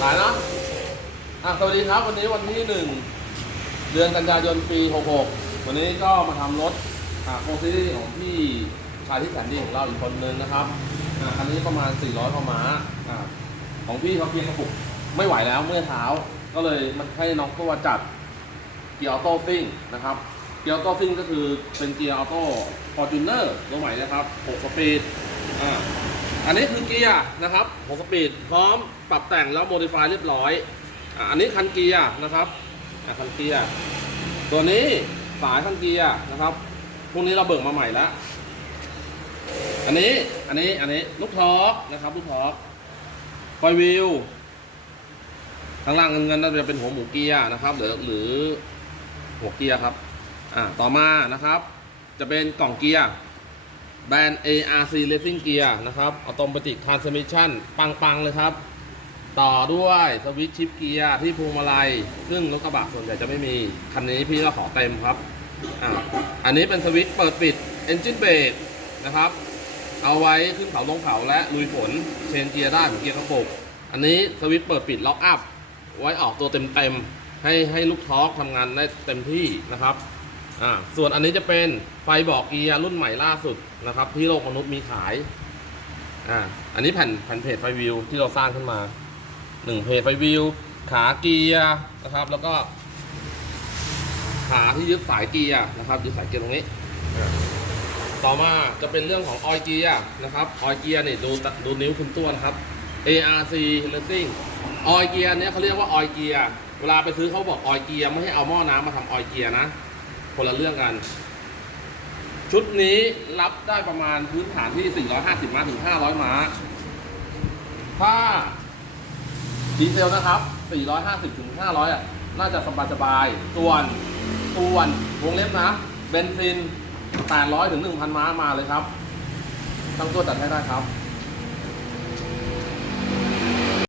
ขายนะอะสวัสดีครับ วันนี้วันที่หนึ่งเดือนกันยายนปี66วันนี้ก็มาทำรถอ่าโคซีรีส์ของพี่ชายที่แสนดีของเราอีกคนนึงนะครับอ่าคันนี้ประมาณ 400พม้าอ่าของพี่เขาเพียงกระปุกไม่ไหวแล้วเมื่อเช้า ก็เลยมันให้น้องตัวจัดเกียร์ออโต้ซิ่งนะครับ เกียร์ออโต้ซิ่งก็คือเป็นเกียร์ออโต้ฟอร์จูเนอร์ตัวใหม่นะครับ6สปีดอ่า อันนี้คือเกียร์นะครับของสปีดพร้อมปรับแต่งแล้วโมดิฟายเรียบร้อยอะอันนี้คันเกียร์นะครับอะคันเกียร์ตัวนี้สายคันเกียร์นะครับพวกนี้เราเบิกมาใหม่แล้วอันนี้อันนี้อันนี้ลูกทอกนะครับลูกทอกไฟวิวข้างล่างเงินเงินน่าจะเป็นหัวหมูเกียร์นะครับ หรือหรือหัวเกียร์ครับ อ่าต่อมานะครับ จะเป็นกล่องเกียร์ แบรนด์ ARC Racing Gear นะครับ Automatic Transmission ปัง ๆ เลยครับ ต่อด้วยสวิตช์ชิปเกียร์ที่พวงมาลัย ซึ่งรถกระบะส่วนใหญ่จะไม่มี คันนี้พี่ก็ขอเต็มครับอ่าอันนี้เป็นสวิตช์เปิดปิด Engine Brake นะครับ เอาไว้ขึ้นเขาลงเขาและลุยฝนเชนเกียร์ได้เหมือนเกียร์กระปุกอันนี้สวิตช์เปิดปิดล็อกอัพไว้ออกตัวเต็มๆให้ให้ลูกทอกทำงานได้เต็มที่นะครับ อ่าส่วนอันนี้จะเป็นไฟบอกเกียร์รุ่นใหม่ล่าสุดนะครับ ที่โลกมนุษย์มีขายอ่าอันนี้แผ่นแผ่นเพจไฟวิวที่เราสร้างขึ้นมาหนึ่งเพจไฟวิวขาเกียร์นะครับ แล้วก็ขาที่ยึดสายเกียร์นะครับยึดสายเกียร์ตรงนี้ ต่อมาจะเป็นเรื่องของออยเกียร์นะครับออยเกียร์นี่ดูดูนิ้วคุณตัวนะครับ ARC Racing ออยเกียร์เนี้ยเขาเรียกว่าออยเกียร์เวลาไปซื้อเขาบอกออยเกียร์ไม่ให้เอาหม้อน้ำมาทำออยเกียร์นะ คนละเรื่องกัน ชุดนี้รับได้ประมาณพื้นฐานที่ 450ม้าถึง 500ม้าถ้าดีเซลนะครับ 450 ถึง 500 อะ น่าจะสบายสบายๆส่วนส่วนวงเล็บนะ เบนซิน 800 ถึง 1,000 ม้ามาเลยครับ ตั้งตัวจัดให้ได้ครับ